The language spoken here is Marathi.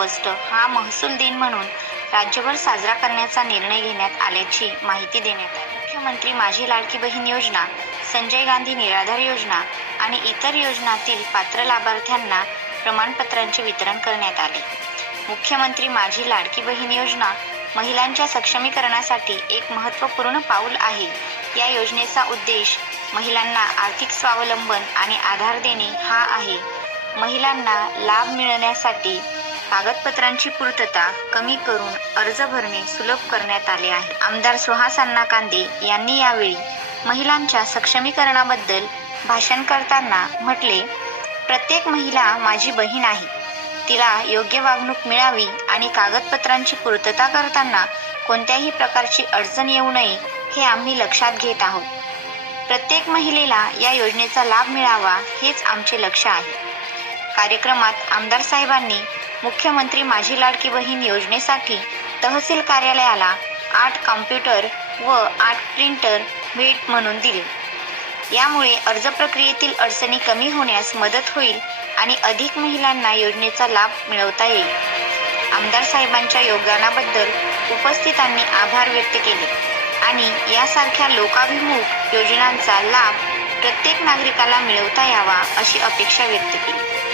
ऑगस्ट हा महसूल दिन म्हणून राज्यभर साजरा करण्याचा निर्णय घेण्यात आल्याची माहिती देण्यात आली. मुख्यमंत्री माझी लाडकी बहीण योजना संजय गांधी निराधार योजना आणि इतर योजनातील पात्र लाभार्थ्यांना प्रमाणपत्रांचे वितरण करण्यात आले. मुख्यमंत्री माझी लाडकी बहीण योजना महिलांच्या सक्षमीकरणासाठी एक महत्त्वपूर्ण पाऊल आहे. या योजनेचा उद्देश महिलांना आर्थिक स्वावलंबन आणि आधार देणे हा आहे. महिलांना लाभ मिळण्यासाठी कागदपत्रांची पूर्तता कमी करून अर्ज भरणे सुलभ करण्यात आले आहे. आमदार सुहास अण्णा कांदे यांनी यावेळी महिलांच्या सक्षमीकरणाबद्दल भाषण करताना म्हटले प्रत्येक महिला माझी बहीण आहे. तिला योग्य वागणूक मिळावी आणि कागदपत्रांची पूर्तता करताना कोणत्याही प्रकारची अडचण येऊ नये हे आम्ही लक्षात घेत आहोत. प्रत्येक महिलेला या योजनेचा लाभ मिळावा हेच आमचे लक्ष आहे. कार्यक्रमात आमदार साहेबांनी मुख्यमंत्री माझी लाडकी बहीण योजनेसाठी तहसील कार्यालयाला आठ कॉम्प्युटर व आठ प्रिंटर भेट म्हणून दिले. यामुळे अर्ज प्रक्रियेतील अडचणी कमी होण्यास मदत होईल आणि अधिक महिलांना योजनेचा लाभ मिळवता येईल. आमदार साहेबांच्या योगदानाबद्दल उपस्थितांनी आभार व्यक्त केले आणि यासारख्या लोकाभिमुख योजनांचा लाभ प्रत्येक नागरिकाला मिळवता यावा अशी अपेक्षा व्यक्त केली.